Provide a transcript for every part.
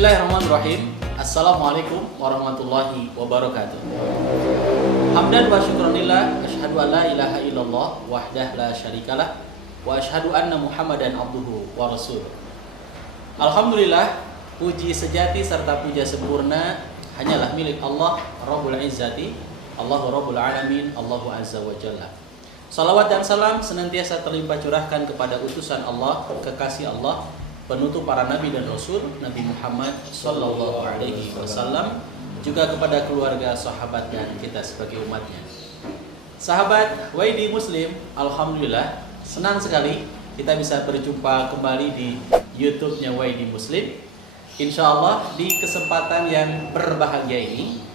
Bismillahirrahmanirrahim. Assalamualaikum warahmatullahi wabarakatuh. Hamdan wa syukranillah, asyhadu an la ilaha illallah wahdah la syarikalah wa asyhadu anna Muhammadan abduhu wa rasuluh. Alhamdulillah, puji sejati serta puja sempurna hanyalah milik Allah Rabbul Izzati, Allahu Rabbul Alamin, Allahu Azza wa Jalla. Salawat dan salam senantiasa terlimpah curahkan kepada utusan Allah, kekasih Allah, penutup para nabi dan rasul, Nabi Muhammad sallallahu alaihi wasallam, juga kepada keluarga, sahabat dan kita sebagai umatnya. Sahabat YD Muslim, alhamdulillah senang sekali kita bisa berjumpa kembali di YouTube-nya YD Muslim. Insya Allah di kesempatan yang berbahagia ini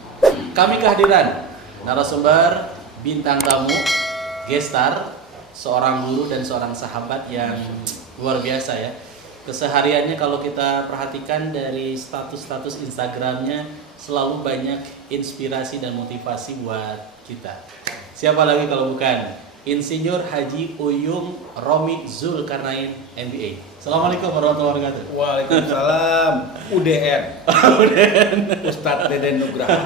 kami kehadiran narasumber, bintang tamu, gestar, seorang guru dan seorang sahabat yang luar biasa ya. Kesehariannya kalau kita perhatikan dari status-status Instagramnya selalu banyak inspirasi dan motivasi buat kita. Siapa lagi kalau bukan Insinyur Haji Uyung Romi Zulkarnain MBA. Assalamualaikum warahmatullahi wabarakatuh. Waalaikumsalam. UDN. Ustadz Deden Nugraha.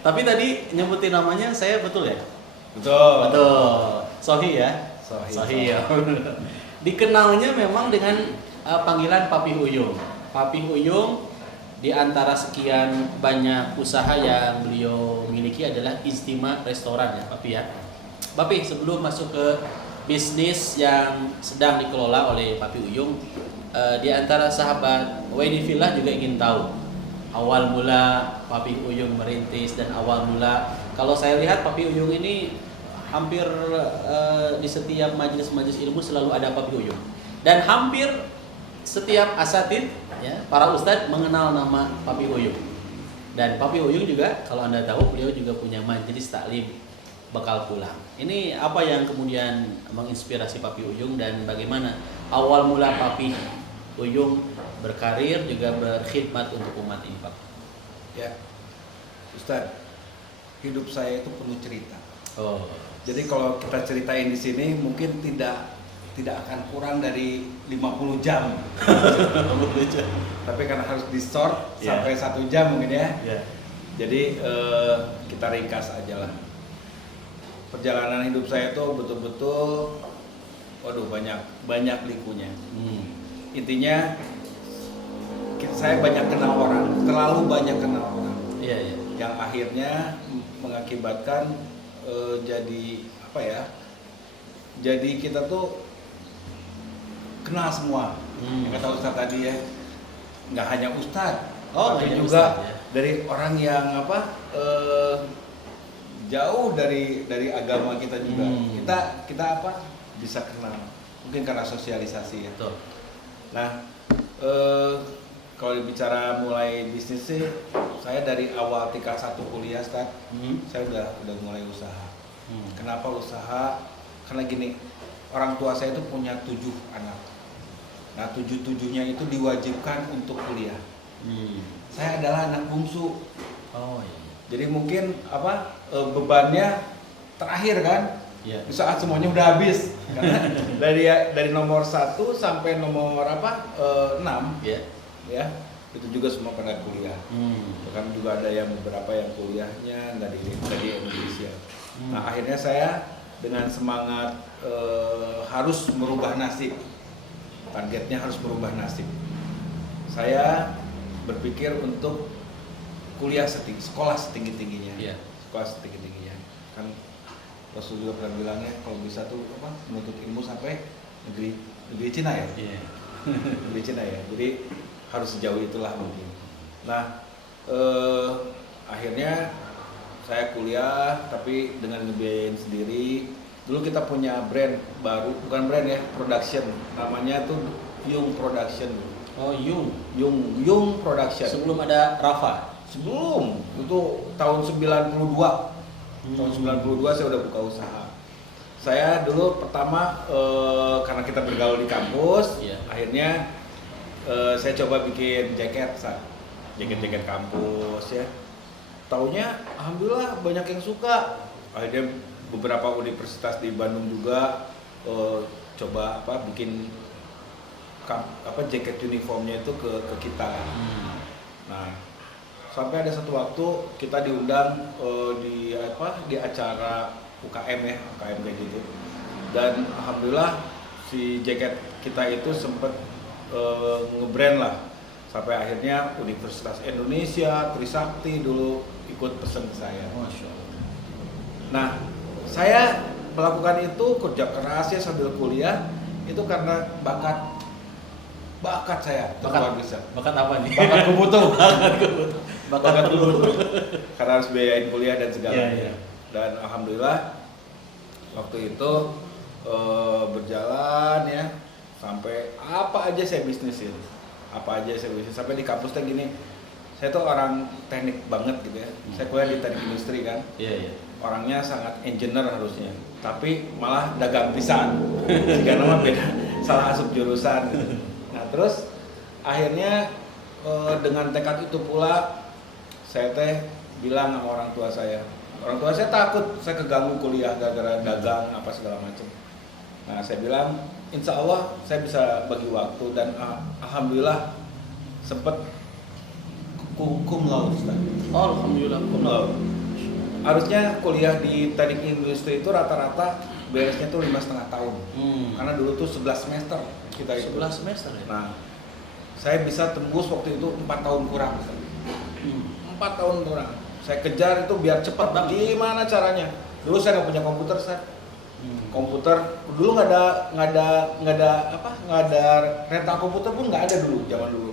Tapi tadi nyebutin namanya saya betul ya? Betul. Betul. Sohi ya? Sohi. Ya. Dikenalnya memang dengan panggilan Papi Uyung. Papi Uyung di antara sekian banyak usaha yang beliau miliki adalah Istima Restoran ya, Papi ya. Papi, sebelum masuk ke bisnis yang sedang dikelola oleh Papi Uyung, di antara sahabat YD Villa juga ingin tahu awal mula Papi Uyung merintis dan awal mula. Kalau saya lihat Papi Uyung ini hampir di setiap majelis-majelis ilmu selalu ada Papi Uyung, dan hampir setiap asatid ya, para ustadz mengenal nama Papi Uyung. Dan Papi Uyung juga kalau Anda tahu beliau juga punya majelis taklim bekal pulang. Ini apa yang kemudian menginspirasi Papi Uyung dan bagaimana awal mula Papi Uyung berkarir juga berkhidmat untuk umat ini, Pak? Ya, Ustadz, hidup saya itu penuh cerita. Oh. Jadi kalau kita ceritain di sini mungkin tidak akan kurang dari 50 jam. Tapi karena harus di-short sampai 1 jam mungkin ya. Yeah. Jadi kita ringkas aja lah. Perjalanan hidup saya itu betul-betul banyak likunya. Intinya saya banyak kenal orang, terlalu banyak kenal orang. Iya. Yang akhirnya mengakibatkan jadi apa ya? Jadi kita tuh kenal semua. Yang kata Ustadz tadi ya, nggak hanya Ustadz, tapi juga Ustadz, ya. dari orang yang jauh dari agama kita juga. Kita bisa kenal. Mungkin karena sosialisasi ya. Betul. Nah, kalau bicara mulai bisnis sih, saya dari awal tingkat 1 kuliah, Ustadz, saya udah mulai usaha. Kenapa usaha? Karena gini, orang tua saya itu punya 7 anak. Nah, 7-7-nya itu diwajibkan untuk kuliah. Saya adalah anak bungsu. Oh iya. Jadi mungkin bebannya terakhir kan? Iya. Di saat semuanya udah habis. Karena dari nomor 1 sampai nomor 6 ya, itu juga semua pada kuliah. Bahkan juga ada yang beberapa yang kuliahnya nggak di Indonesia. Nah, akhirnya saya dengan semangat harus merubah nasib. Targetnya harus merubah nasib. Saya berpikir untuk sekolah setinggi-tingginya. Iya. Sekolah setinggi-tingginya. Kan Rasul juga pernah bilang ya, kalau bisa tuh menuntut ilmu sampai negeri Cina ya. Iya. Negeri Cina ya. Jadi harus sejauh itulah mungkin. Nah, akhirnya saya kuliah tapi dengan ngebiayain sendiri. Dulu kita punya brand baru, bukan brand ya, production. Namanya tuh Yung Production. Oh, Yung Production. Sebelum ada Rafa. Sebelum itu tahun 92. Tahun 92 saya udah buka usaha. Saya dulu pertama karena kita bergaul di kampus, akhirnya saya coba bikin jaket kampus ya. Taunya alhamdulillah banyak yang suka. Akhirnya beberapa universitas di Bandung juga coba bikin jaket uniformnya itu ke kita. Nah, sampai ada satu waktu kita diundang di acara UKM ya, UKM kayak gitu. Dan alhamdulillah si jaket kita itu sempat nge-brand lah. Sampai akhirnya Universitas Indonesia, Trisakti dulu ikut pesen saya. Masya Allah. Nah, saya melakukan itu kerja keras ya sambil kuliah itu karena bakat saya luar biasa. Bakat apa nih? Bakat kubutuh. Bakat kubutuh. Karena harus biayain kuliah dan segalanya. Yeah. Dan alhamdulillah waktu itu berjalan ya sampai apa aja saya bisnisin. Sampai di kampus teh gini. Saya tuh orang teknik banget gitu ya. Saya kuliah di teknik industri kan. Iya. Orangnya sangat engineer harusnya, tapi malah dagang pisan. Jika nama beda, salah asup jurusan. Nah terus akhirnya dengan tekad itu pula saya teh bilang sama orang tua saya takut saya keganggu kuliah gara-gara dagang apa segala macam. Nah saya bilang insya Allah saya bisa bagi waktu dan alhamdulillah sempet cum laude. Oh, alhamdulillah cum laude. Harusnya kuliah di teknik industri itu rata-rata beresnya tuh 5,5 tahun. Karena dulu tuh 11 semester kita itu. 11 semester ya? Nah, saya bisa tembus waktu itu 4 tahun kurang. 4 tahun kurang. Saya kejar itu biar cepat. Gimana caranya? Dulu saya nggak punya komputer, Ustaz. Komputer dulu nggak ada rental komputer pun nggak ada dulu zaman dulu.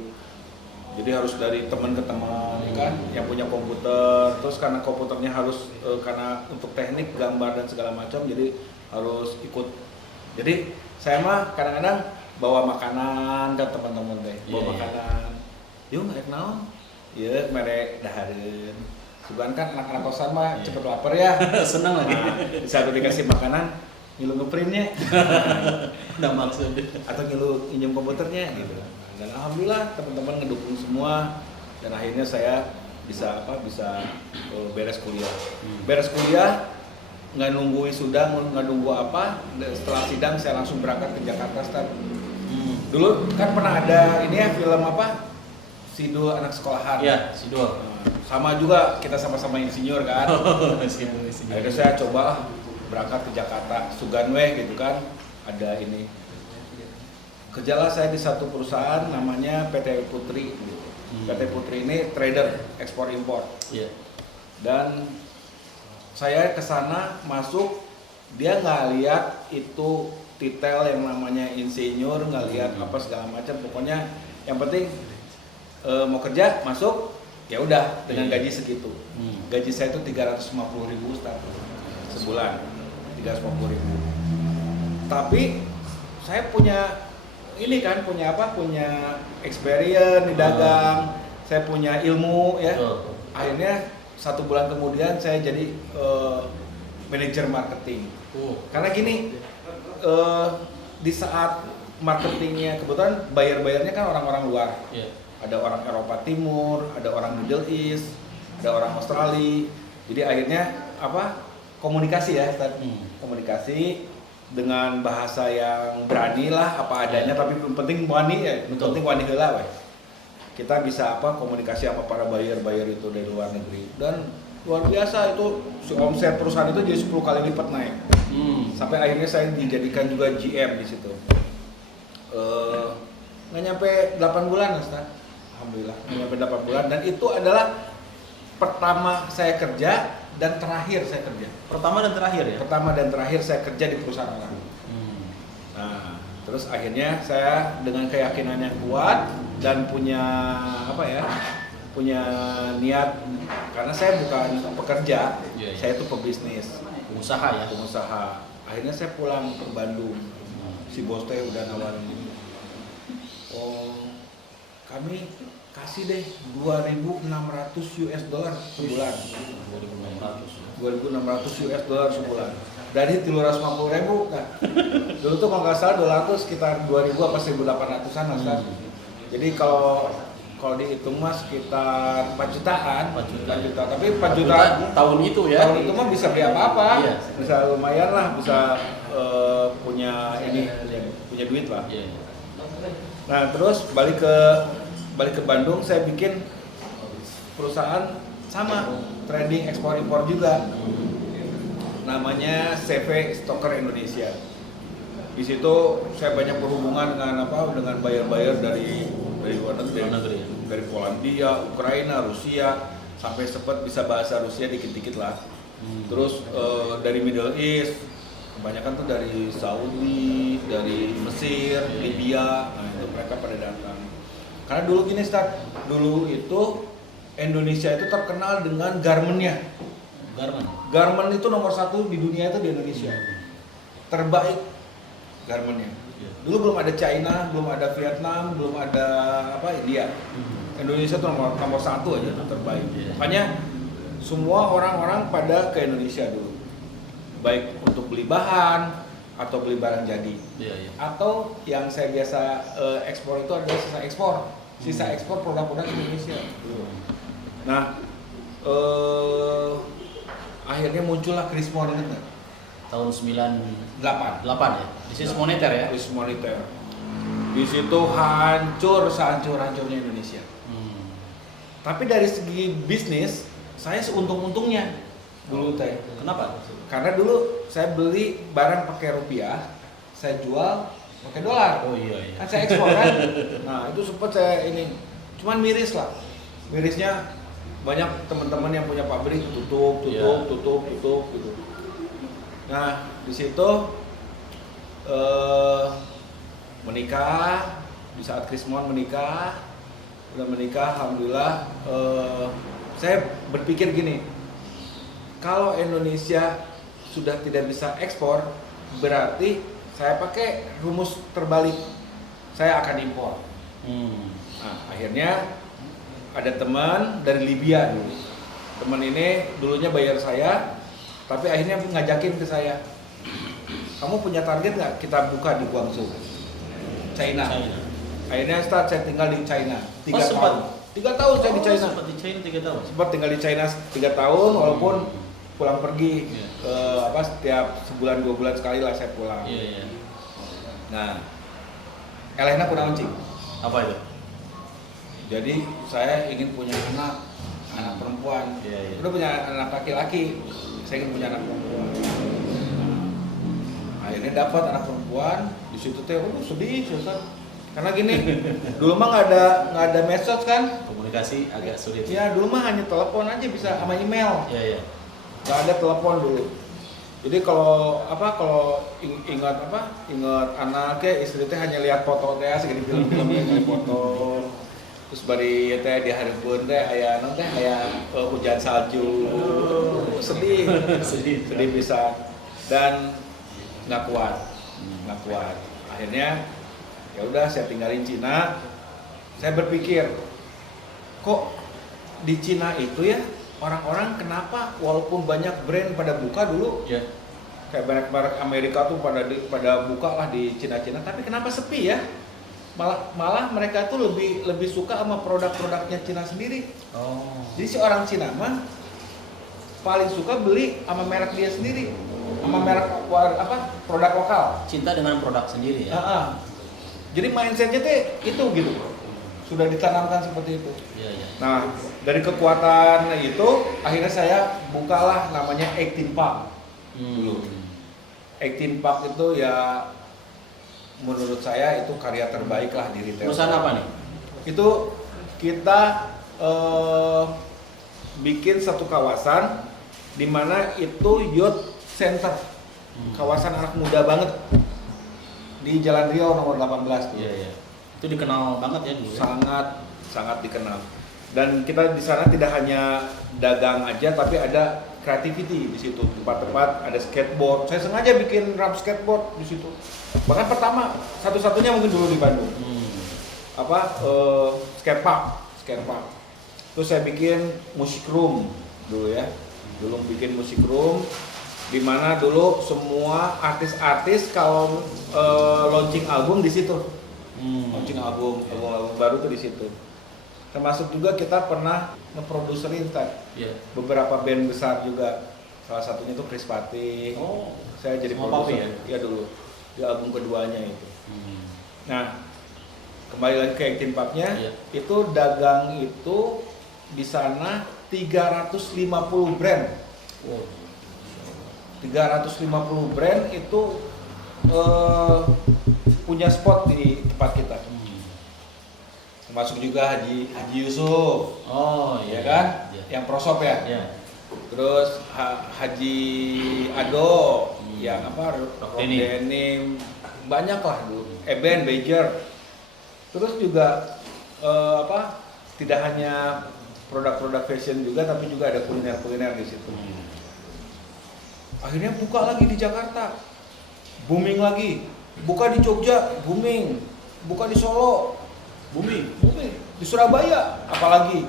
Jadi harus dari teman ke teman, kan, yang punya komputer. Terus karena komputernya harus karena untuk teknik, gambar dan segala macam, jadi harus ikut. Jadi saya mah kadang-kadang bawa makanan ke teman-teman deh, bawa makanan. Yuk merek naon? Ya merek dahareun. Sebenarnya kan anak-anak kosan mah cepet lapar ya. Senang lagi. Nah, di saat dikasih makanan, ngilu ngeprintnya. Udah maksudnya. Atau ngilu pinjam komputernya gitu. Dan alhamdulillah teman-teman ngedukung semua dan akhirnya saya bisa beres kuliah. Beres kuliah nggak nunggu wisuda, nggak nunggu apa. Setelah sidang saya langsung berangkat ke Jakarta, Ustaz. Dulu kan pernah ada ini ya film apa? Sidul anak sekolahan. Iya, Sidul. Sama juga kita sama-sama insinyur kan. Meskipun insinyur. Akhirnya saya coba berangkat ke Jakarta, Suganwe gitu kan. Ada ini. Kerjalah saya di satu perusahaan namanya PT Putri. PT Putri ini trader ekspor impor. Iya. Dan saya ke sana masuk, dia nggak lihat itu titel yang namanya insinyur, nggak lihat apa segala macam. Pokoknya yang penting mau kerja masuk, ya udah dengan gaji segitu. Gaji saya itu 350.000 sebulan, 350.000. Tapi saya punya ini kan punya experience di dagang, saya punya ilmu ya. Akhirnya 1 bulan kemudian saya jadi manajer marketing. Karena gini, di saat marketingnya kebetulan bayarnya kan orang-orang luar. Ada orang Eropa Timur, ada orang Middle East, ada orang Australia. Jadi akhirnya komunikasi ya, komunikasi dengan bahasa yang berani lah apa adanya, tapi penting wani ya, penting wani heula we. Kita bisa komunikasi apa para buyer itu dari luar negeri dan luar biasa itu omset perusahaan itu jadi 10 kali lipat naik. Sampai akhirnya saya dijadikan juga GM di situ. Nggak nyampe 8 bulan Ustaz. Alhamdulillah nggak nyampe 8 bulan dan itu adalah pertama saya kerja dan terakhir saya kerja. Pertama dan terakhir ya? Pertama dan terakhir saya kerja di perusahaan orang. Nah, terus akhirnya saya dengan keyakinan yang kuat dan punya punya niat karena saya bukan pekerja, saya itu pebisnis, pengusaha. Akhirnya saya pulang ke Bandung. Si bos teh udah nawarin, kami kasih deh 2.600 US dollar sebulan. 2.600 US dollar sebulan. Dari 350.000 kan. Dulu tuh kalau nggak salah dolar tuh sekitar 2.000 apa 1.800-an Ustaz. Jadi kalau dihitung mah sekitar 4 jutaan. 4 juta. Tapi 4 juta tahun itu ya. Tahun itu mah bisa beli apa-apa. Iya. Bisa lumayan lah, bisa punya duit lah. Iya. Nah terus balik ke Bandung, saya bikin perusahaan sama trading ekspor impor juga, namanya CV Stocker Indonesia. Di situ saya banyak berhubungan dengan buyer-buyer dari luar negeri, dari Polandia, Ukraina, Rusia, sampai sempat bisa bahasa Rusia dikit-dikit lah. Terus dari Middle East, kebanyakan tuh dari Saudi, dari Mesir, Libya, nah itu mereka pada datang. Karena dulu gini Start, dulu itu Indonesia itu terkenal dengan garmennya. Garment itu nomor 1 di dunia itu di Indonesia. Terbaik garmennya. Dulu belum ada China, belum ada Vietnam, belum ada India. Indonesia itu nomor 1 aja terbaik. Makanya semua orang-orang pada ke Indonesia dulu. Baik untuk beli bahan atau beli barang jadi. Atau yang saya biasa ekspor itu adalah sisa ekspor produk-produk Indonesia. Nah, akhirnya muncullah Krismon, ingat nggak? Tahun 98 ya. Krisis moneter ya. Krisis moneter. Di situ hancur sehancur-hancurnya Indonesia. Tapi dari segi bisnis, saya seuntung-untungnya dulu teh. Kenapa? Karena dulu saya beli barang pakai rupiah, saya jual pakai dolar. Oh iya. Kan saya ekspor kan. Nah itu sempat saya cuman miris lah. Mirisnya banyak teman-teman yang punya pabrik tutup gitu. Nah di situ menikah, di saat Krismon udah menikah, alhamdulillah. Saya berpikir gini, kalau Indonesia sudah tidak bisa ekspor, berarti saya pakai rumus terbalik, saya akan impor. Nah akhirnya ada teman dari Libya dulu. Teman ini dulunya bayar saya, tapi akhirnya ngajakin ke saya, kamu punya target nggak kita buka di Guangzhou, China. Akhirnya saya tinggal di China 3 tahun. 3 tahun saya di China. Sempat di China 3 tahun. Sempat tinggal di China 3 tahun, walaupun pulang pergi setiap sebulan 2 bulan sekali lah saya pulang. Nah, Elena kurang cing. Apa itu? Jadi saya ingin punya anak perempuan. Udah punya anak laki-laki, saya ingin punya anak perempuan. Akhirnya dapat anak perempuan, di situ teh sedih Ustaz. Karena gini, dulu mah nggak ada medsos kan? Komunikasi agak sulit. Ya dulu mah hanya telepon aja bisa sama email. Nggak ada telepon dulu. Jadi kalau ingat anaknya, istri teh hanya lihat foto teh segini film-film lihat foto. Terus bari teh di hari pun teh aya hujan salju. Sedih bisa, dan nggak kuat. Akhirnya ya udah saya tinggalin Cina. Saya berpikir, kok di Cina itu ya orang-orang kenapa walaupun banyak brand pada buka dulu, kayak banyak merek Amerika tuh pada buka lah di Cina, tapi kenapa sepi ya? Malah mereka tuh lebih suka sama produk-produknya Cina sendiri. Jadi si orang Cina mah paling suka beli sama merek dia sendiri, sama merek produk lokal. Cinta dengan produk sendiri ya. Jadi mindsetnya tuh itu gitu, sudah ditanamkan seperti itu. Nah dari kekuatan itu akhirnya saya bukalah namanya 18 Park dulu. 18 Park itu ya menurut saya itu karya terbaik lah di retail. Perusahaan apa nih? Itu kita bikin satu kawasan di mana itu youth center, kawasan anak muda banget di Jalan Riau nomor 18 tuh. Itu dikenal banget ya dulu. Sangat dikenal. Dan kita di sana tidak hanya dagang aja, tapi ada creativity di situ. Tempat-tempat ada skateboard. Saya sengaja bikin ramp skateboard di situ. Bahkan pertama satu-satunya mungkin dulu di Bandung. Skatepark. Terus saya bikin music room dulu ya. Dulu bikin music room di mana dulu semua artis-artis kalau launching album di situ. Launching album baru tuh di situ. Termasuk juga kita pernah ngeproduserin beberapa band besar juga. Salah satunya tuh Chris Patih. Saya jadi produser ya dulu di album keduanya itu. Nah, kembali lagi ke 18 Pubnya, Iya. itu dagang itu di sana 350 brand. Wow. 350 brand itu punya spot di tempat kita. Termasuk juga Haji Yusuf. Oh Ya iya kan? iya. Yang prosop ya. Iya. Terus Haji Ado yang apa? Rock Denim. Denim. Banyak lah dulu. Eben Bejer. Terus juga apa? Tidak hanya produk-produk fashion juga, tapi juga ada kuliner-kuliner di situ. Akhirnya buka lagi di Jakarta, booming lagi. Buka di Jogja, booming. Buka di Solo, booming. Di Surabaya, apalagi.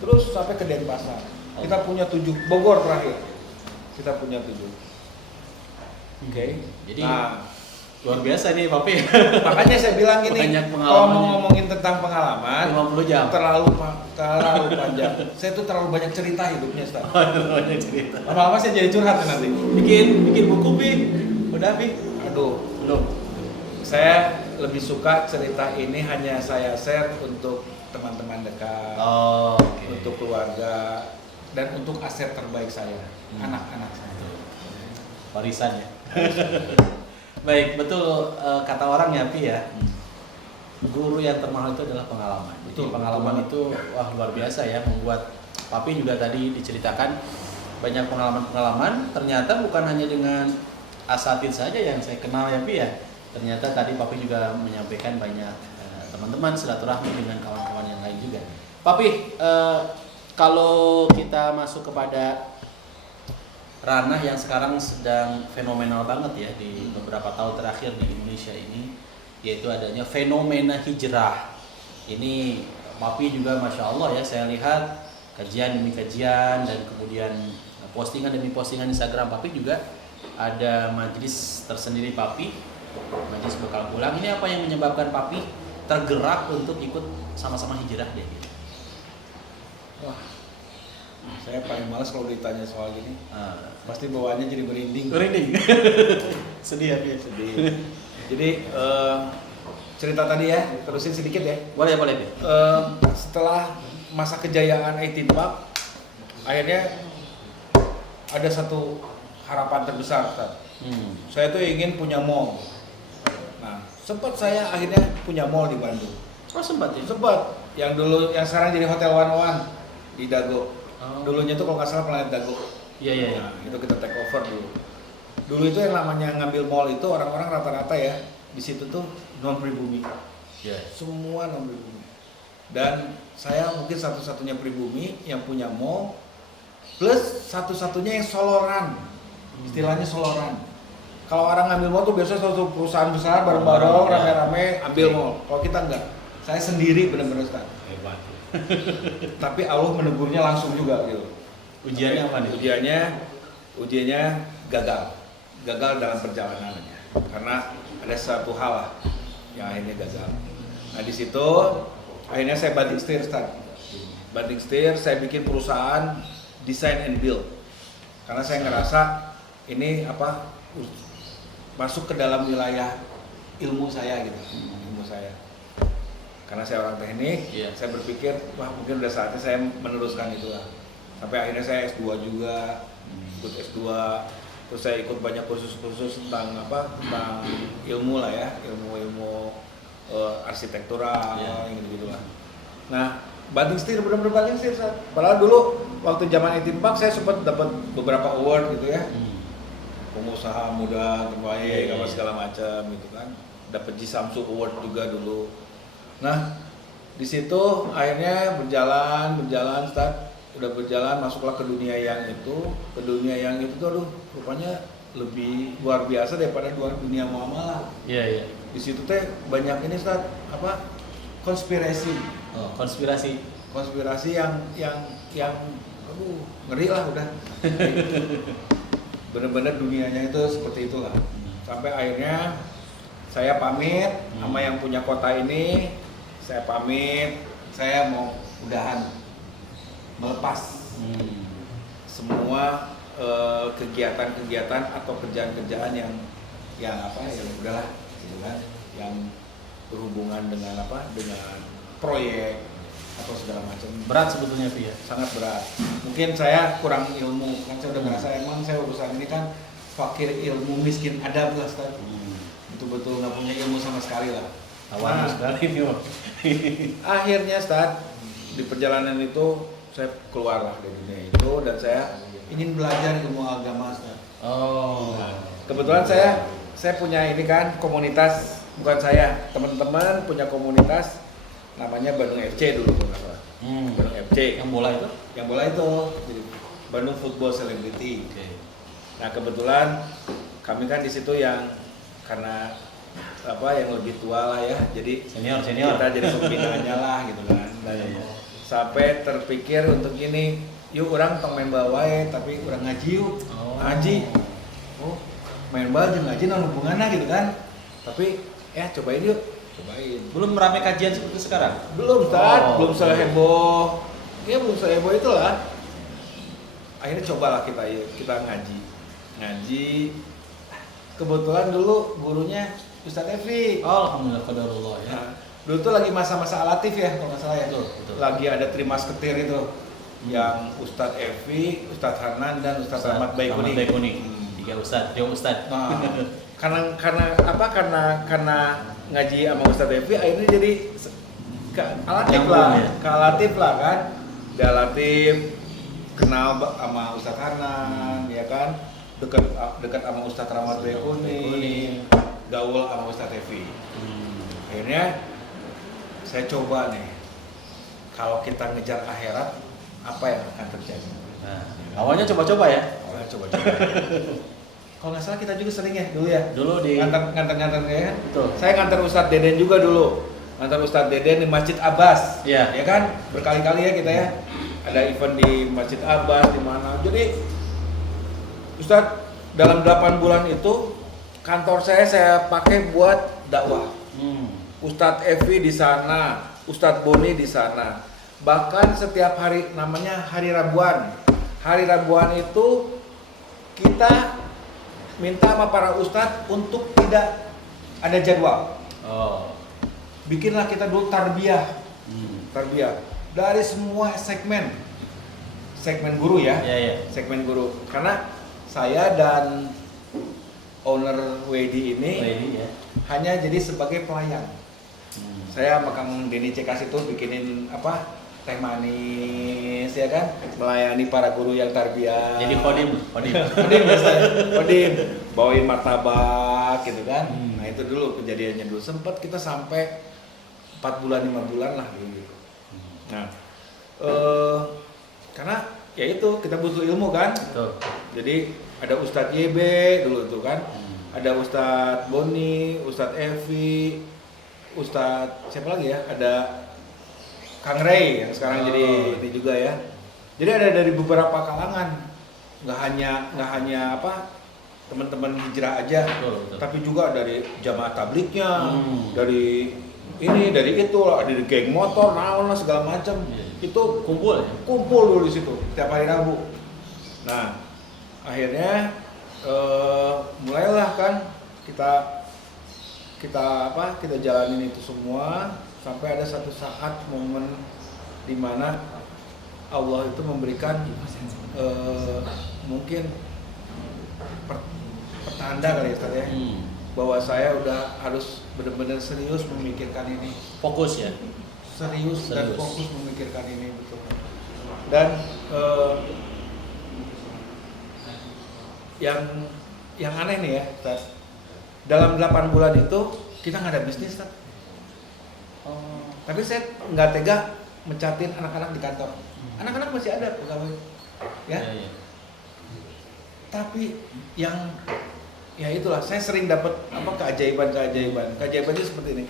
Terus sampai ke Denpasar. Kita punya 7, Bogor terakhir. Kita punya 7. Oke. Jadi Nah, luar biasa nih Papi. makanya saya bilang gini, Banyak kalau mau pengalamannya. ngomongin tentang pengalaman 50 jam. terlalu panjang. Saya tuh terlalu banyak cerita hidupnya, Ustaz. Banyak cerita. Lama-lama saya jadi curhat nanti. Bikin buku Pi. Udah Pi? Aduh, Belum. saya lebih suka cerita ini hanya saya share untuk teman-teman dekat, Oh, oke. untuk keluarga, dan untuk aset terbaik saya, anak-anak saya. Warisan ya. Baik, betul kata orang ya Pi ya. Guru yang termahal itu adalah pengalaman. Jadi Betul, pengalaman betul. itu wah luar biasa ya, membuat Papi juga tadi diceritakan banyak pengalaman-pengalaman. Ternyata bukan hanya dengan asatid saja yang saya kenal ya Pi ya. Ternyata tadi Papi juga menyampaikan banyak teman-teman silaturahmi dengan kawan-kawan yang lain juga. Papi, kalau kita masuk kepada ranah yang sekarang sedang fenomenal banget ya di beberapa tahun terakhir di Indonesia ini, yaitu adanya fenomena hijrah. Ini Papi juga Masya Allah ya, saya lihat kajian demi kajian dan kemudian postingan demi postingan Instagram Papi juga ada majelis tersendiri Papi, majelis bekal pulang. Ini apa yang menyebabkan Papi tergerak untuk ikut sama-sama hijrah deh? Wah, saya paling males kalau ditanya soal gini. Pasti bawaannya jadi merinding. Merinding. Sedih ya Pi? Sedih. Jadi cerita tadi ya, terusin sedikit ya. Boleh Pi. Setelah masa kejayaan 18 Pub, akhirnya ada satu harapan terbesar, Ustaz. Saya tuh ingin punya mall. Nah, sempat saya akhirnya punya mall di Bandung. Oh sempat ya? Sempat. Yang sekarang jadi Hotel One One di Dago. Oh. Dulunya tuh kalau nggak salah Planet Dago. Iya. Nah, itu kita take over dulu. Dulu itu yang namanya ngambil mall itu orang-orang rata-rata ya di situ tuh non pribumi. Iya. Semua non pribumi. Dan saya mungkin satu-satunya pribumi yang punya mall plus satu-satunya yang soloran. Istilahnya soloran. Kalau orang ngambil mall tuh biasanya suatu perusahaan besar bareng-bareng rame-rame ambil mall. Kalau kita enggak. Saya sendiri benar-benar Ustaz. Hebat. Tapi Allah menegurnya langsung juga gitu. Ujiannya apa nih? Ujiannya gagal dalam perjalanannya karena ada satu hal lah yang akhirnya gagal. Nah di situ akhirnya saya banting setir, saya bikin perusahaan design and build karena saya ngerasa ini apa masuk ke dalam wilayah ilmu saya gitu, ilmu saya. Karena saya orang teknik, saya berpikir wah mungkin udah saatnya saya meneruskan itu lah. Sampai akhirnya saya S2 juga, ikut S2, terus saya ikut banyak kursus-kursus tentang ilmu lah ya, ilmu arsitektural, gitu lah. Nah, banting setir, benar-benar banting setir. Padahal dulu waktu zaman 18 Pub saya sempat dapat beberapa award gitu ya, pengusaha muda terbaik, apa segala macam gitu kan. Dapat G Samsu Award juga dulu. Nah, di situ akhirnya berjalan, Ustaz. Udah berjalan, masuklah ke dunia yang itu tuh aduh, rupanya lebih luar biasa daripada dunia muamalah. Iya. Di situ teh banyak ini Ustaz, konspirasi. Oh, konspirasi yang aduh, ngeri lah udah. Bener-bener dunianya itu seperti itulah. Sampai akhirnya saya pamit sama yang punya kota ini, saya mau udahan, melepas semua kegiatan-kegiatan atau kerjaan-kerjaan yang udahlah, gitu kan, yang berhubungan dengan apa? Dengan proyek atau segala macam. Berat sebetulnya Fi ya. Sangat berat. Mungkin saya kurang ilmu, kan saya udah merasa emang saya urusan ini kan fakir ilmu miskin adab lah, Ustaz. Betul-betul nggak punya ilmu sama sekali lah. Awan sekali nih. Akhirnya Ustaz, di perjalanan itu saya keluarlah dari dunia itu dan saya ingin belajar ilmu agama, Ustaz. Oh. Nah, kebetulan saya punya ini kan komunitas, bukan saya, teman-teman punya komunitas namanya Bandung FC dulu kalau nggak salah. Bandung FC. Yang bola itu? Yang bola itu jadi Bandung Football Celebrity. Oke. Nah kebetulan kami kan di situ yang karena apa yang lebih tua lah ya, jadi Senior. kita jadi pembinaannya lah gitu kan. Dan sampai terpikir untuk gini, yuk orang tong main bal wae tapi orang ngaji yuk. Ngaji. Oh, main bal jeung ngaji naon hubunganna gitu kan. Tapi cobain yuk. Cobain. Belum ramai kajian seperti sekarang? Belum, Ustaz. Belum seheboh. Ya belum seheboh itulah. Akhirnya cobalah kita ngaji. Ngaji. Kebetulan dulu gurunya Ustaz Evi. Alhamdulillah qadarullah ya. Nah, dulu tuh lagi masa-masa alatif ya kalau nggak salah ya. Betul. Lagi ada Trimas Ketir itu. Yang Ustadz Evi, Ustadz Hanan dan Ustadz Rahmat Baikuni. Tiga trio Ustadz. Nah, karena ngaji sama Ustadz Evi akhirnya jadi alatif lah kan. Dia alatif, kenal sama Ustadz Hanan ya kan. Dekat sama Ustadz Rahmat Baikuni. Gaul sama Ustadz Evi. Akhirnya saya coba nih, kalau kita ngejar akhirat, apa yang akan terjadi? Nah, awalnya coba-coba ya? Awalnya coba-coba. Kalau nggak salah kita juga sering ya dulu ya? Dulu di nganter ya? Betul. Saya nganter Ustadz Deden juga dulu. Nganter Ustadz Deden di Masjid Abbas. Iya. Ya kan? Berkali-kali ya kita ya. Ada event di Masjid Abbas di mana. Jadi Ustadz dalam 8 bulan itu kantor saya pakai buat dakwah. Ustadz Evi di sana, Ustadz Boni di sana. Bahkan setiap hari namanya hari Rabuan. Hari Rabuan itu kita minta sama para ustadz untuk tidak ada jadwal. Bikinlah kita dulu tarbiyah. Tarbiyah dari semua segmen guru ya. Segmen guru. Karena saya dan owner WD ini hanya jadi sebagai pelayan. Saya sama Kang Denny Cekas itu bikinin teh manis ya kan, melayani para guru yang tarbiyah. Jadi kodim bawain martabak gitu kan. Nah itu dulu kejadiannya dulu. Sempat kita sampai 4 bulan 5 bulan lah gitu. Nah karena ya itu kita butuh ilmu kan. Betul. Jadi ada Ustadz YB dulu tuh kan. Ada Ustadz Boni, Ustadz Evi, Ustadz siapa lagi ya? Ada Kang Ray yang sekarang jadi ini juga ya. Jadi ada dari beberapa kalangan, nggak hanya teman-teman hijrah aja, betul. Tapi juga dari jamaah tabliknya, dari itu, dari geng motor, naon lah segala macam. Itu kumpul dulu di situ setiap hari Rabu. Nah akhirnya mulailah kan kita jalanin itu semua. Sampai ada satu saat momen di mana Allah itu memberikan mungkin pertanda kali ya Ustaz ya, bahwa saya udah harus benar-benar serius memikirkan ini. Fokus ya? Serius. Dan fokus memikirkan ini betul. Dan yang aneh nih ya Ustaz, dalam 8 bulan itu kita nggak ada bisnis Ustaz. Tapi saya nggak tega mencatin anak-anak di kantor. Anak-anak masih ada pegawai, ya. Tapi yang ya itulah, saya sering dapat keajaiban. Keajaibannya seperti ini.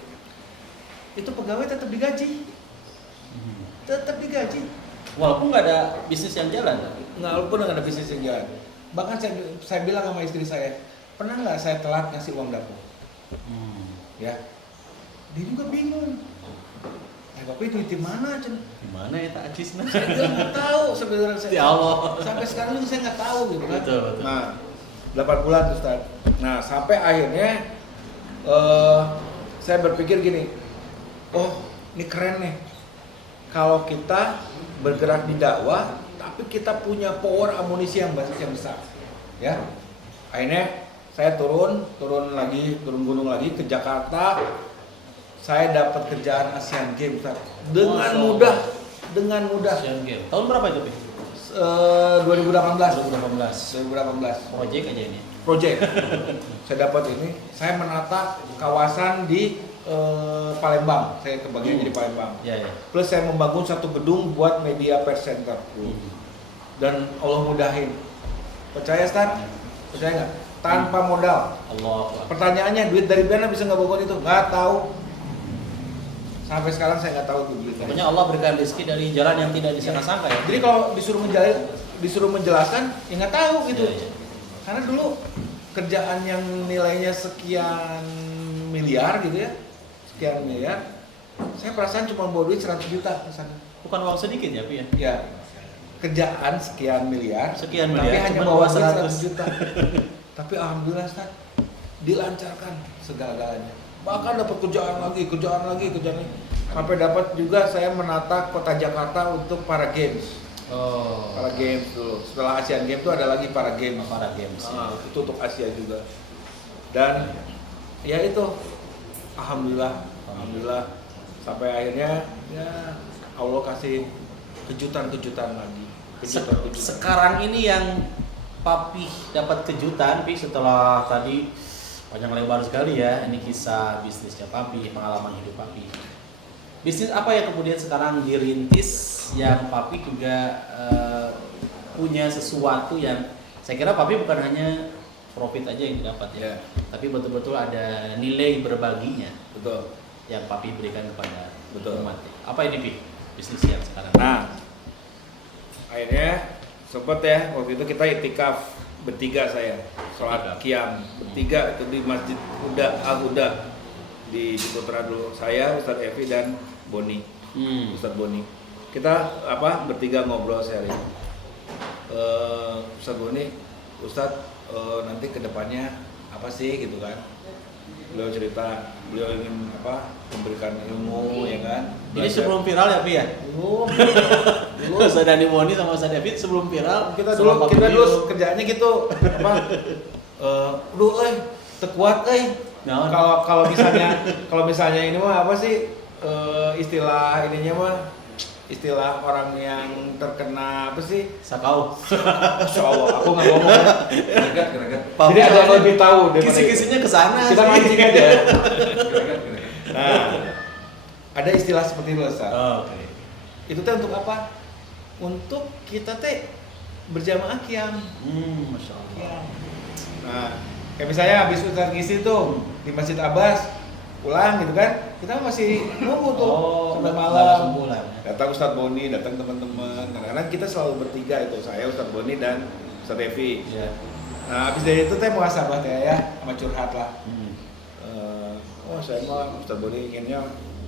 Itu pegawai tetap digaji, Walaupun nggak ada bisnis yang jalan. Walaupun nggak ada bisnis yang jalan. Bahkan saya bilang sama istri saya, pernah nggak saya telat ngasih uang dapur? Ya. Dia juga bingung. Bapak itu di mana Cen? Di mana ya tak ajis? Saya juga nggak tahu sebenarnya. Ya Allah. Sampai sekarang juga saya nggak tahu gitu kan. Betul. Nah, 8 bulan tuh Ustaz. Nah sampai akhirnya saya berpikir gini, oh ini keren nih. Kalau kita bergerak di dakwah, tapi kita punya power amunisi yang besar, ya. Akhirnya saya turun gunung lagi ke Jakarta. Saya dapat kerjaan Asian Games dengan mudah. Asian Games. Tahun berapa itu, Pi? 2018. 2018. Project aja ini. Project. Saya dapat ini. Saya menata kawasan di Palembang. Saya kebagian jadi Palembang. Ya. Plus saya membangun satu gedung buat media press center. Dan Allah mudahin. Percaya, Stan? Percaya nggak? Tanpa modal. Allah. Pertanyaannya, duit dari mana bisa ngebangun itu? Nggak tahu. Sampai sekarang saya nggak tahu tuh duitnya. Pokoknya Allah berikan rezeki dari jalan yang tidak disangka-sangka ya. Jadi kalau disuruh menjelaskan, ya nggak tahu gitu. Ya. Karena dulu kerjaan yang nilainya sekian miliar gitu ya, saya perasaan cuma bawa duit 100 juta misalnya. Bukan uang sedikit ya, Pi ya? Ya, kerjaan sekian miliar, tapi hanya cuma bawa 100 juta. Tapi alhamdulillah, Ustaz, dilancarkan segala-galanya. Bahkan dapat kerjaan lagi. Sampai dapat juga saya menata kota Jakarta untuk para games. Para games dulu. Setelah Asian Games itu ada lagi para games. Itu untuk Asia juga. Dan ya itu, alhamdulillah sampai akhirnya ya Allah kasih kejutan lagi. Sekarang ini yang Papi dapat kejutan, Pi, setelah tadi panjang lebar sekali ya, ini kisah bisnisnya Papi, pengalaman hidup Papi. Bisnis apa yang kemudian sekarang dirintis yang Papi juga punya sesuatu yang saya kira Papi bukan hanya profit aja yang didapat ya, tapi betul-betul ada nilai berbaginya. Betul. Yang Papi berikan kepada umat. Apa ini, Pi? Bisnis yang sekarang? Nah, akhirnya sempet ya waktu itu kita itikaf bertiga, saya sholat qiyam bertiga itu di Masjid Al-Huda di Ciputra dulu, saya, Ustadz Evi dan Boni. Ustadz Boni, kita bertiga ngobrol sharing. Ustadz Boni, Ustadz nanti kedepannya apa sih gitu kan, beliau cerita, beliau ingin memberikan ilmu ya kan. Ini sebelum viral ya, Pi ya? Dulu Ustadz Dani Boni sama Ustadz David sebelum viral. Kita dulu kerjaannya gitu. Tekuat kalau misalnya ini mah apa sih istilah ininya mah, istilah orang yang terkena apa sih? Sakau. Masya Allah, aku nggak ngomong ya. Geregat. Jadi ada yang lebih tahu daripada kisi-kisinya ke sana. Kita mancing aja. Nah, ada istilah seperti itu, Ustaz. Oke. Itu teh untuk apa? Untuk kita teh berjamaah qiyam. Masya Allah. Nah, kayak misalnya habis Ustaz ngisi tuh di Masjid Abbas, pulang gitu kan, kita masih nunggu tuh sampai malam. Datang Ustadz Boni, datang teman-teman. Kadang-kadang kita selalu bertiga itu, saya, Ustadz Boni dan Ustadz Evi. Nah, habis dari itu teh muhasabah teh ya, sama curhat lah. Saya mah Ustadz Boni inginnya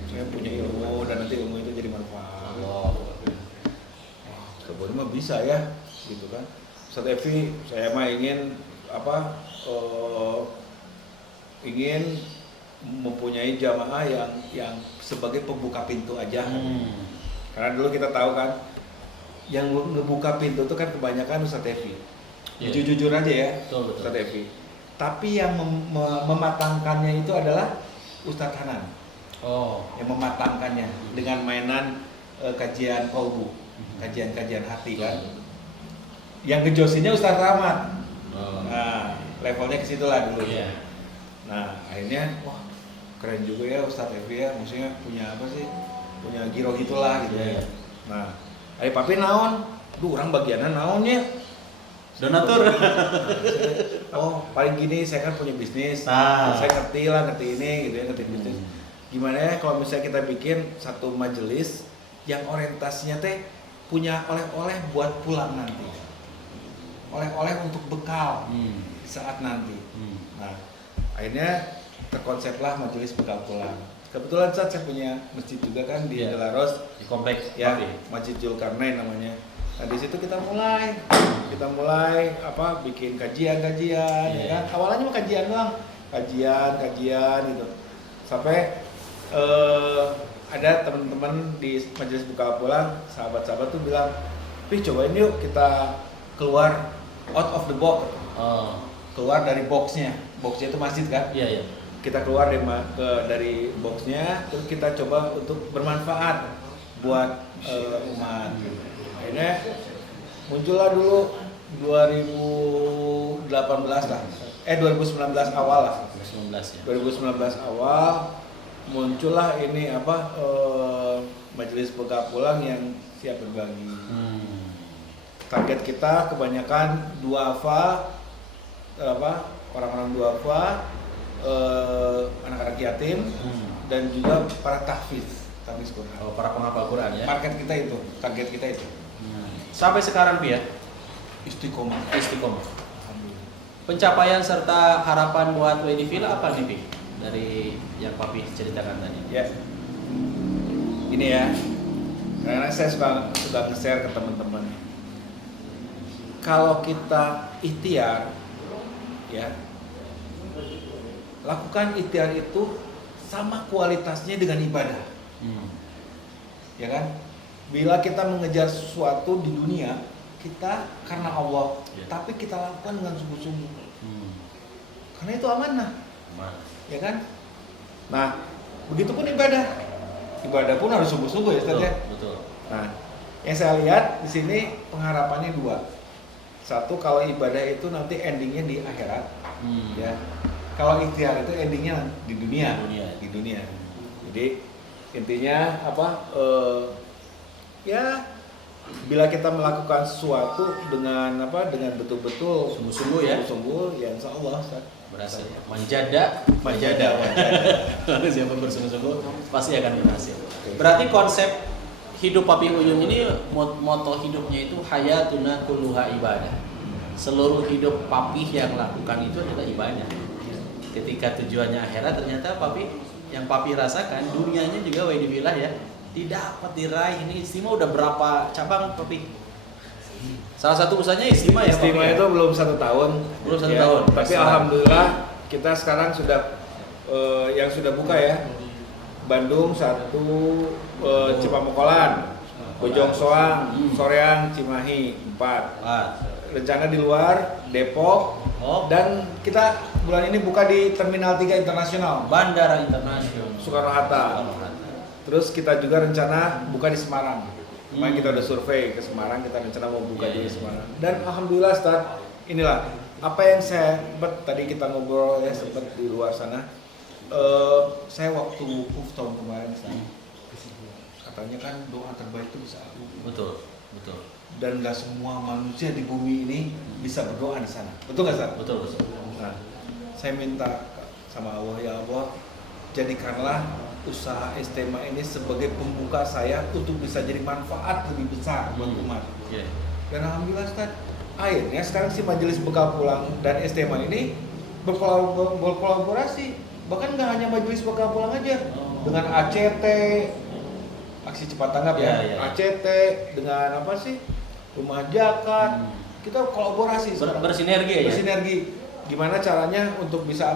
saya punya ilmu dan nanti ilmu itu jadi manfaat. Ustadz Boni mah bisa ya, gitu kan. Ustadz Evi, saya mah ingin ingin mempunyai jamaah yang sebagai pembuka pintu aja. Karena dulu kita tahu kan, yang ngebuka pintu itu kan kebanyakan Ustadz Evi. Jujur aja ya, Ustadz Evi. Tapi yang mematangkannya itu adalah Ustadz Hanan. Yang mematangkannya dengan mainan kajian kolbu, kajian hati kan. Yang ngejosinya Ustadz Rahmat. Nah, levelnya ke situ lah dulu. Nah, akhirnya wah keren juga ya Ustadz Evi ya, maksudnya punya apa sih? Punya giro gitulah gitu ya. Nah, ada Papi naon? Orang bagianan naonnya? Donatur. Paling gini saya kan punya bisnis. Saya ngerti ini gitu ya, ngerti bisnis. Gimana ya kalau misalnya kita bikin satu majelis yang orientasinya teh punya oleh-oleh buat pulang nanti. Oleh-oleh untuk bekal saat nanti. Nah, akhirnya terkonseplah majelis bekal pulang. Kebetulan saat saya punya masjid juga kan di Delaros, di kompleks ya, Masjid Zulkarnain namanya. Nah, di situ kita mulai bikin kajian ya kan. Awalnya mah kajian doang, kajian gitu. Sampai ada teman-teman di majelis buka pulang, sahabat-sahabat tuh bilang, "Pi, cobain yuk kita keluar out of the box." Keluar dari boxnya itu masjid kan? Iya. Kita keluar dari boxnya, terus kita coba untuk bermanfaat buat umat. Akhirnya muncullah dulu 2018 lah, 2019 awal lah. 2019 awal muncullah ini majelis buka pulang yang siap berbagi. Target kita kebanyakan duafa, orang-orang duafa, anak-anak yatim, dan juga para tahfiz Quran. Para penghafal Quran ya. Target kita itu. Sampai sekarang Pi ya. Istiqomah. Pencapaian serta harapan buat Wedivilla apa nih Pi? Dari yang Papi ceritakan tadi. Ya. Ini ya. Karena saya suka nge-share ke teman-teman. Kalau kita ikhtiar, ya, lakukan ikhtiar itu sama kualitasnya dengan ibadah. Ya kan? Bila kita mengejar sesuatu di dunia, kita karena Allah, tapi kita lakukan dengan sungguh-sungguh. Karena itu amanah. Ya kan? Nah, begitupun ibadah. Ibadah pun harus sungguh-sungguh ya, Ustaz ya. Betul. Nah, yang saya lihat di sini pengharapannya dua. Satu, kalau ibadah itu nanti endingnya di akhirat. Ya. Kalau ikhtiar itu endingnya di dunia. Di dunia. Jadi intinya ya, bila kita melakukan sesuatu dengan betul-betul sungguh-sungguh ya, ya insya Allah berhasil. Manjada. Siapa bersungguh-sungguh pasti akan berhasil. Berarti konsep hidup Papi Uyung ini moto hidupnya itu hayatuna kulluha ibadah. Seluruh hidup Papi yang lakukan itu adalah ibadah. Ketika tujuannya akhirat, ternyata yang Papi rasakan dunianya juga Wedivilla ya tidak dapat diraih. Ini Istimewa udah berapa cabang Papi? Salah satu usahanya Istimewa ya. Istimewa itu belum 1 tahun. Belum 1 tahun. Tapi alhamdulillah kita sekarang sudah yang sudah buka ya. Bandung 1, Cipamokolan, Bojong Soang, Soreang, Cimahi 4. Rencana di luar Depok, dan kita bulan ini buka di Terminal 3 Internasional, Bandara Internasional Soekarno-Hatta. Terus kita juga rencana buka di Semarang. Kemarin kita udah survei ke Semarang, kita rencana mau buka di Semarang. Dan alhamdulillah Ustaz, inilah apa yang saya tadi kita ngobrol ya sempat di luar sana. Saya waktu wukuf tahun kemarin katanya kan doa terbaik itu bisa betul. Dan nggak semua manusia di bumi ini bisa berdoa di sana, betul nggak Ustaz? Betul. Nah, saya minta sama Allah, ya Allah, jadikanlah usaha Istimewa ini sebagai pembuka saya untuk bisa jadi manfaat lebih besar buat umat. Dan alhamdulillah Ustaz, akhirnya sekarang si majelis bekal pulang dan Istimewa ini berkolaborasi. Bahkan nggak hanya majelis bekal pulang aja, dengan ACT, aksi cepat tanggap ya. ACT dengan Rumah Jakat, kita kolaborasi bersinergi ya. Gimana caranya untuk bisa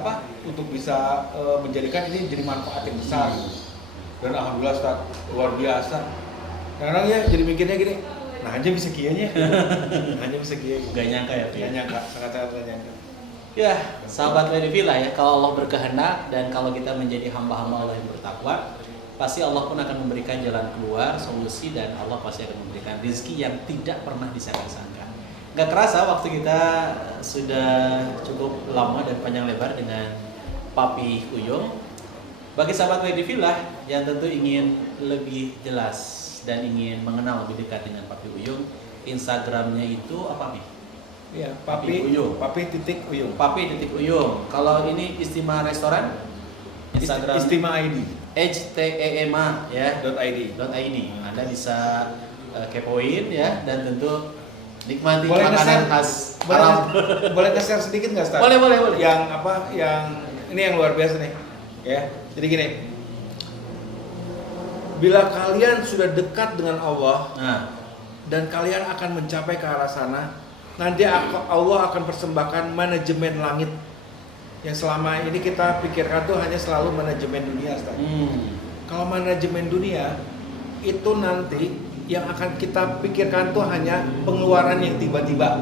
menjadikan ini jadi manfaat yang besar. Dan alhamdulillah Ustaz, luar biasa. Kadang ya jadi mikirnya gini, nah aja bisa kianya. Gak nyangka ya. Gak nyangka, sangat-sangat gak nyangka. Ya, sahabat Wedivilla ya, kalau Allah berkehendak dan kalau kita menjadi hamba-hamba Allah yang bertakwa, pasti Allah pun akan memberikan jalan keluar, solusi, dan Allah pasti akan memberikan rezeki yang tidak pernah disangka-sangka. Gak kerasa waktu kita sudah cukup lama dan panjang lebar dengan Papi Uyung. Bagi sahabat Wedivilla yang tentu ingin lebih jelas dan ingin mengenal lebih dekat dengan Papi Uyung, Instagramnya itu apa nih? Iya, Papi Uyung. Papi.Uyung. Kalau ini Istimewa Restoran, Instagram Istimewa ID. HTEMA ya .id. Anda bisa kepoin ya, dan tentu nikmati boleh makanan khas Arab. Boleh nge-share sedikit nggak Ustaz? Boleh. Yang ini yang luar biasa nih ya. Jadi gini, bila kalian sudah dekat dengan Allah dan kalian akan mencapai ke arah sana, nanti Allah akan persembahkan manajemen langit yang selama ini kita pikirkan tuh hanya selalu manajemen dunia, Ustaz. Kalau manajemen dunia itu nanti yang akan kita pikirkan tuh hanya pengeluaran yang tiba-tiba.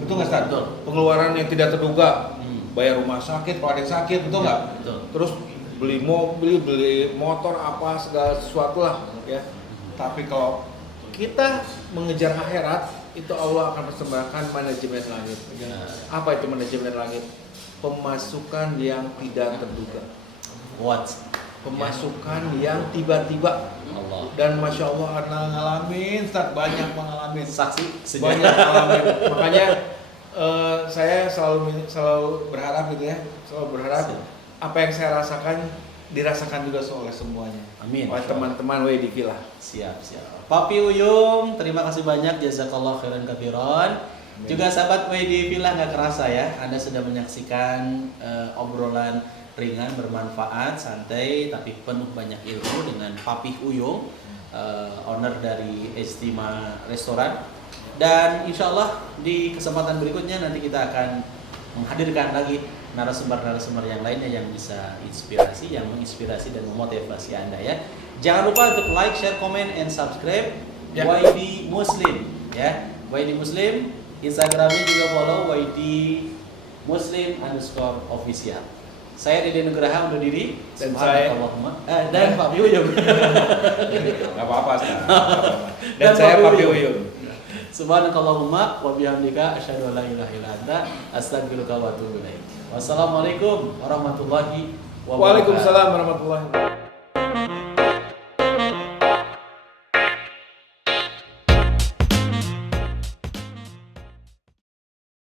Betul nggak, Ustaz? Betul. Pengeluaran yang tidak terduga. Bayar rumah sakit kalau ada yang sakit, betul nggak? Betul. Terus beli mobil, beli motor, apa segala sesuatu lah, ya. Tapi kalau kita mengejar akhirat, itu Allah akan persembahkan manajemen langit. Apa itu manajemen langit? Pemasukan yang tidak terduga. What? Pemasukan yang tiba-tiba. Allah. Dan masya Allah karena ngalamin, Ustaz, banyak pengalaman. Saksi Banyak pengalaman. Makanya saya selalu berharap gitu ya, selalu berharap apa yang saya rasakan dirasakan juga oleh semuanya. Amin. Oleh teman-teman WDV lah. Siap. Papi Uyung, terima kasih banyak, jazakallah khairan katsiran. Juga sahabat WDV lah, nggak kerasa ya, Anda sudah menyaksikan obrolan ringan, bermanfaat, santai, tapi penuh banyak ilmu dengan Papi Uyung, owner dari Ijtima Restoran. Dan insya Allah di kesempatan berikutnya nanti kita akan menghadirkan lagi narasumber-narasumber yang lainnya yang bisa inspirasi, yang menginspirasi dan memotivasi Anda ya. Jangan lupa untuk like, share, comment, and subscribe YD Muslim ya. YD Muslim, Instagramnya juga follow YD Muslim_official. Saya Dede Nugraha undur diri. Dan saya dan Pak Uyung. Enggak apa-apa, Dan saya Pak Uyung. Subhanakallahumma wa bihamdika asyhadu an la ilaha illa anta astaghfiruka wa atubu ilaik. Wassalamualaikum warahmatullahi wabarakatuh. Waalaikumsalam warahmatullahi wabarakatuh.